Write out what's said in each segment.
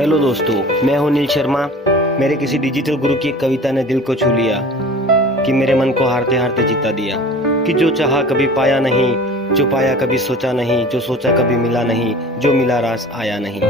Hello दोस्तों, मैं हूं नील शर्मा। मेरे किसी डिजिटल गुरु की एक कविता ने दिल को छू लिया कि मेरे मन को हारते हारते जीता दिया। कि जो चाहा कभी पाया नहीं, जो पाया कभी सोचा नहीं, जो सोचा कभी मिला नहीं, जो मिला रास आया नहीं।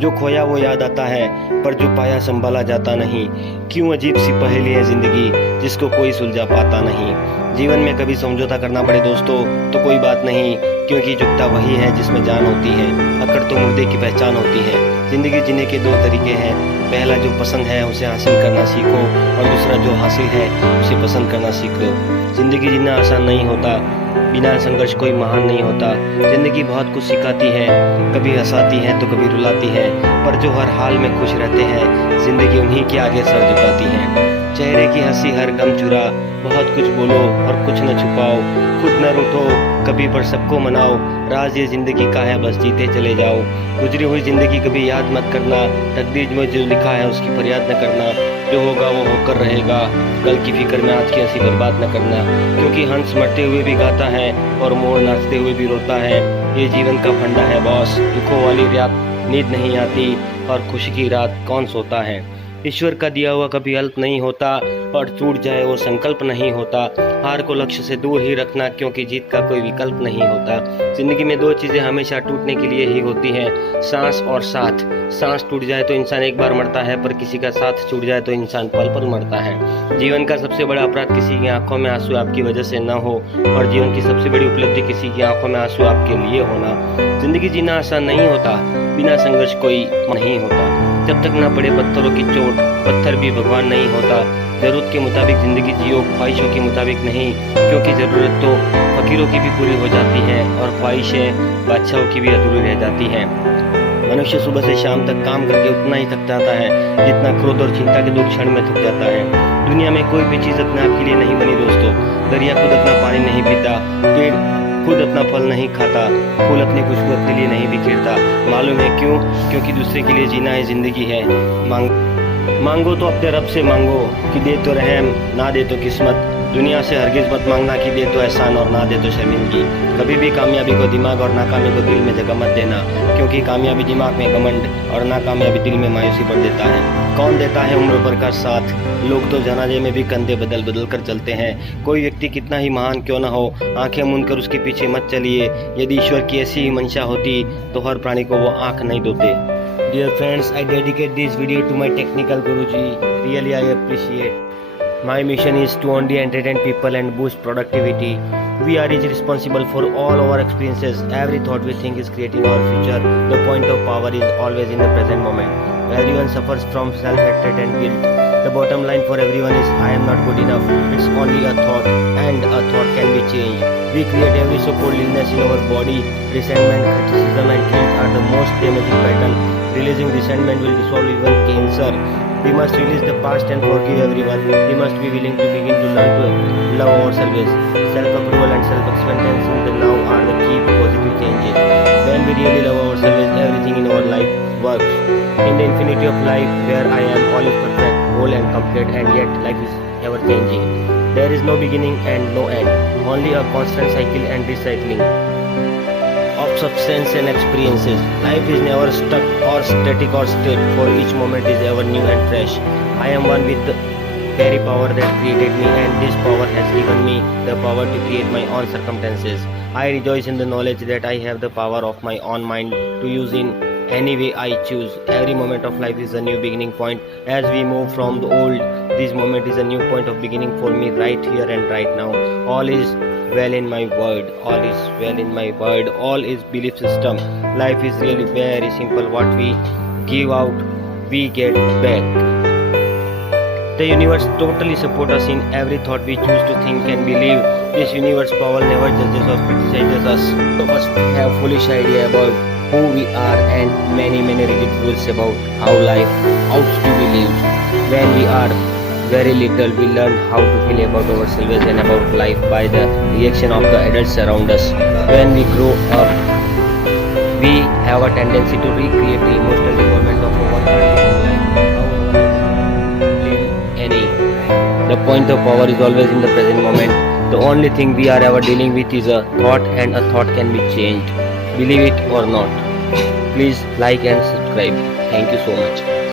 जो खोया वो याद आता है, पर जो पाया संभाला जाता नहीं। क्यों अजीब सी पहेली है जिंदगी, जिसको कोई सुलझा पाता नहीं। जीवन में कभी समझौता करना पड़े दोस्तों तो कोई बात नहीं, क्योंकि झुकता वही है जिसमें जान होती है। अकड़ तो मुर्दे की पहचान होती है। जिंदगी जीने के दो तरीके हैं, पहला जो पसंद है उसे हासिल करना सीखो, और दूसरा जो हासिल है उसे पसंद करना सीख लो। जिंदगी जीना आसान नहीं होता, बिना संघर्ष कोई महान नहीं होता। जिंदगी बहुत कुछ सिखाती है, कभी हंसाती है तो कभी रुलाती है, पर जो हर हाल में खुश रहते हैं जिंदगी उन्हीं के आगे सर झुकाती है। चेहरे की हंसी हर गम चुरा, बहुत कुछ बोलो और कुछ न छुपाओ। खुद न रूठो कभी पर सबको मनाओ, राज ये जिंदगी का है बस जीते चले जाओ। गुजरी हुई जिंदगी कभी याद मत करना, तकदीर में जो लिखा है उसकी फरियाद न करना। जो होगा वो होकर रहेगा, कल की फिक्र में आज की हंसी बर्बाद न करना। क्योंकि हंस मरते हुए भी गाता है और मोर नाचते हुए भी रोता है। ये जीवन का फंडा है बॉस, दुखों वाली रात नींद नहीं आती और खुशी की रात कौन सोता है। ईश्वर का दिया हुआ कभी अल्प नहीं होता, और टूट जाए वो संकल्प नहीं होता। हार को लक्ष्य से दूर ही रखना, क्योंकि जीत का कोई विकल्प नहीं होता। जिंदगी में दो चीजें हमेशा टूटने के लिए ही होती हैं, सांस और साथ। सांस टूट जाए तो इंसान एक बार मरता है, पर किसी का साथ छूट जाए तो इंसान पल पल मरता है। जीवन का सबसे बड़ा अपराध किसी की आंखों में आंसू आपकी वजह से न हो, और जीवन की सबसे बड़ी उपलब्धि किसी की आंखों में आंसू आपके लिए होना। जिंदगी जीना आसान नहीं होता, बिना संघर्ष कोई नहीं होता। जब तक ना पड़े पत्थरों की चोट, पत्थर भी भगवान नहीं होता। जरूरत के मुताबिक जिंदगी जियो, ख्वाहिशों के मुताबिक नहीं, क्योंकि जरूरत तो फकीरों की भी पूरी हो जाती है और ख्वाहिशें बादशाहों की भी अधूरी रह जाती हैं। मनुष्य सुबह से शाम तक काम करके उतना ही थक जाता है जितना क्रोध और चिंता के 2 क्षण में थक जाता है। दुनिया में कोई भी चीज अपने आप के लिए नहीं बनी दोस्तों। दरिया खुद अपना पानी नहीं पीता, पेड़ खुद अपना फल नहीं खाता, फूल अपनी खुशबू अपने लिए नहीं बिखेरता। मालूम है क्यों? क्योंकि दूसरे के लिए जीना ही जिंदगी है। मांगो तो अपने रब से मांगो कि दे तो रहम, ना दे तो किस्मत। दुनिया से हरगिज मत मांगना कि दे तो एहसान और ना दे तो शर्मिंदगी। कभी भी कामयाबी को दिमाग और नाकामी को दिल में जगह मत देना, क्योंकि कामयाबी दिमाग में घमंड और नाकामयाबी दिल में मायूसी भर देता है। कौन देता है उम्र भर का साथ, लोग तो जनाजे में भी कंधे बदल बदल कर चलते हैं। कोई व्यक्ति कितना ही महान क्यों न हो, आंखें मूंद कर उसके पीछे मत चलिए। यदि ईश्वर की ऐसी ही मंशा होती तो हर प्राणी को वो आंख नहीं धोते। Dear friends, I dedicate this video to my technical Guruji. Really, I appreciate. My mission is to only entertain people and boost productivity. We are each responsible for all our experiences. Every thought we think is creating our future. The point of power is always in the present moment. Everyone suffers from self-hatred and guilt. The bottom line for everyone is I am not good enough. It's only a thought, and a thought can be changed. We create every so-called illness in our body. Resentment, criticism and guilt are the most damaging pattern. Releasing resentment will dissolve even cancer. We must release the past and forgive everyone. We must be willing to begin to learn to love ourselves. Self-approval and self-acceptance in the now are the key to positive changes. When we really love ourselves, everything in our life works. In the infinity of life, where I am all is perfect, whole and complete, and yet life is ever changing. There is no beginning and no end, only a constant cycle and recycling of substance and experiences. Life is never stuck or static or still, for each moment is ever new and fresh. I am one with the very power that created me, and this power has given me the power to create my own circumstances. I rejoice in the knowledge that I have the power of my own mind to use in any way I choose. Every moment of life is a new beginning point. As we move from the old, this moment is a new point of beginning for me right here and right now. All is well in my world, all is well in my world, all is belief system. Life is really very simple. What we give out, we get back. The universe totally supports us in every thought we choose to think and believe. This universe power never judges or criticizes us. Some of us have foolish idea about who we are and many rigid rules about how life ought to be lived. When we are very little, we learn how to feel about ourselves and about life by the reaction of the adults around us. When we grow up, we have a tendency to recreate the emotional involvement of our life. The point of power is always in the present moment. The only thing we are ever dealing with is a thought, and a thought can be changed. Believe it or not. Please like and subscribe. Thank you so much.